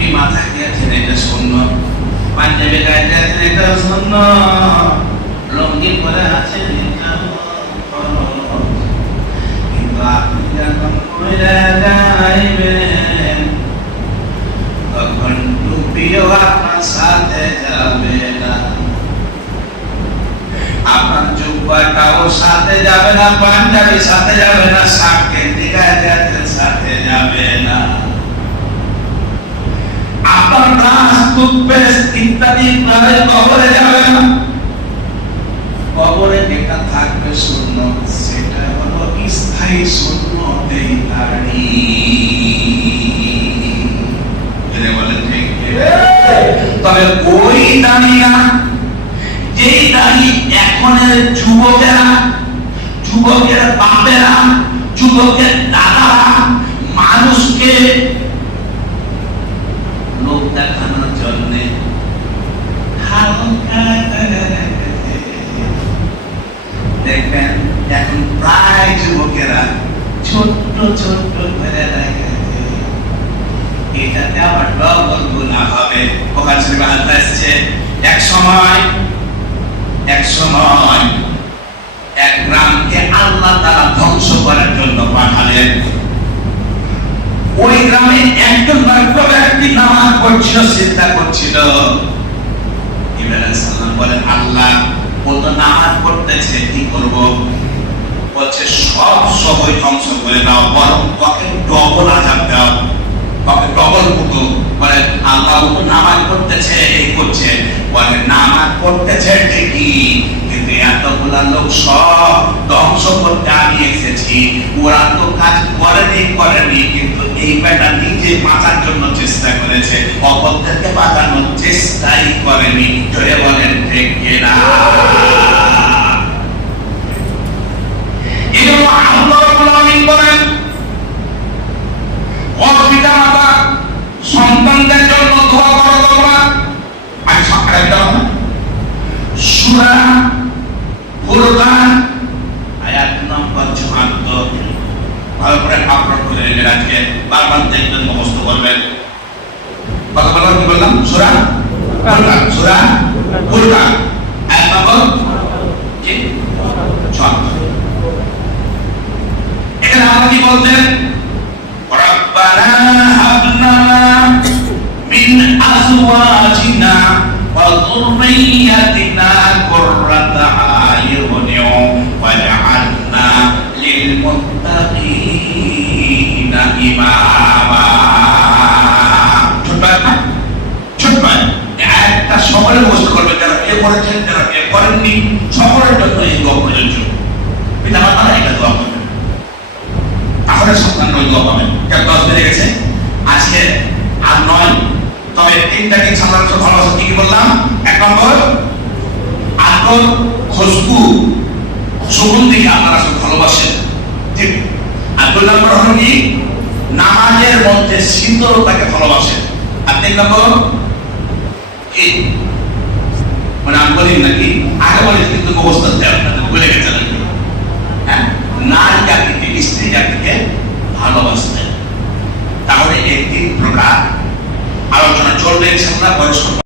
টুপি মাথায় দিয়েছেন, এটা শূন্য। পাঞ্জাবি গায়ে দিয়েছেন, এটা শূন্য। লুঙ্গি পরে আছেন, এটা কিন্তু আপনি যখন মরে যাইবেন তখন টুপিও আপনার সাথে যাবে না, আপনার জুব্বাটাও সাথে যাবে না, পাঞ্জাবি সাথে যাবে না, শার্টের দিকে সাথে যাবে না, আপনার নাচ টুথপেস্ট ইত্যাদি কবরে যাবে না। কবরে যেটা থাকবে শূন্য, সেটা হলো স্থায়ী শূন্যতেই দাঁড়ি। বলে ঠিক, তবে ওই দাঁড়ি না যেই দাঁড়ি এখনের যুবকেরা, যুবকের বাপেরা, যুবকের দাদারা মানুষকে লোক দেখানোর জন্য দেখবেন এখন প্রায় যুবকেরা ছোট্ট ছোট্ট করে রেখেছে। এটাতে আবার ডবল গুনাহ হবে। ওখানে শরীফে হাদিস আসছে, এক সময় এক গ্রামকে আল্লাহ তাআলা ধ্বংস করার জন্য পাঠালেন। ওই গ্রামে একজন ব্যক্তি নামাজ পড়ছিল, চিন্তা করছিল। ইব্রাহিম আলাইহিস সালাম বলেন, আল্লাহ ও তো নামাজ পড়তেছে, কি করব? বলছে সব সবই ধ্বংস করে দাও, বরং তাকে ডবল আযাব দাও, তাকে ডবল কুটো। বলে আল্লাহ ও তো নামাজ পড়তেছে, এই করছে। বলে নামাজ পড়তেছে ঠিকই, কিন্তু এতগুলা লোক সব ধ্বংস করতে আমি এসেছি। ওরা তো কাজ করেনি, কিন্তু এই বেটা নিজে বাঁচার জন্য চেষ্টা করেছে, অপরদেরকে বাঁচানোর চেষ্টাই করেনি। জোরে বলেন ঠিক কিনা? এজন্য আল্লাহ রাব্বুল আলামিন বলেন, ও পিতা মাতা সন্তানদের জন্য দোয়া করো তোমরা। আমি সকালে দাও সূরা ফুরকান আয়াত নম্বর ৭৪ ভালো করে আপলোড করে রাখেন, বারবার দেখবেন, মুখস্থ করবেন। কত বললাম, কি বললাম? সূরা ফুরকান, সূরা ফুরকান আয়াত নম্বর ৭৪। এখানে আল্লাহ কি বলছেন? রব্বানা হাব লানা মিন আজওয়াজিনা ওয়া যুররিয়্যাতিনা কুররাতা আয়ুনিন ওয়াজআলনা লিল মুত্তাকিনা ইমামা। ছোট্ট একটা সকলে মুখস্থ করবে, যারা বিয়ে করেছেন, যারা বিয়ে করেননি, সকলের জন্য এই দোয়া প্রযোজ্য। পিতা মাতারা এটা দোয়া করবেন, তাহলে সন্তান দোয়া পাবেন। কেন 10 বেজে গেছে, আজকে আর নয়, তবে তিনটা দিন সাধারণত ভালোবাসা কি বললাম? 1 নম্বর আতর, খুশবু, সুগন্ধিকে আপনারা সব ভালোবাসেন, ঠিক। আর 2 নম্বর হলো কি? নামাজের মধ্যে শীতলতাকে ভালোবাসেন। আর 3 নম্বর কি? মানে আমি বলি নাকি আগে বলি, কিন্তু অবস্থা বলে গেছে নাকি? হ্যাঁ, নারী জাতিকে, স্ত্রী জাতিকে ভালোবাসতেন। তাহলে এই 3 প্রকার আলোচনা চলবে ইনশাআল্লাহ। বয়স্ক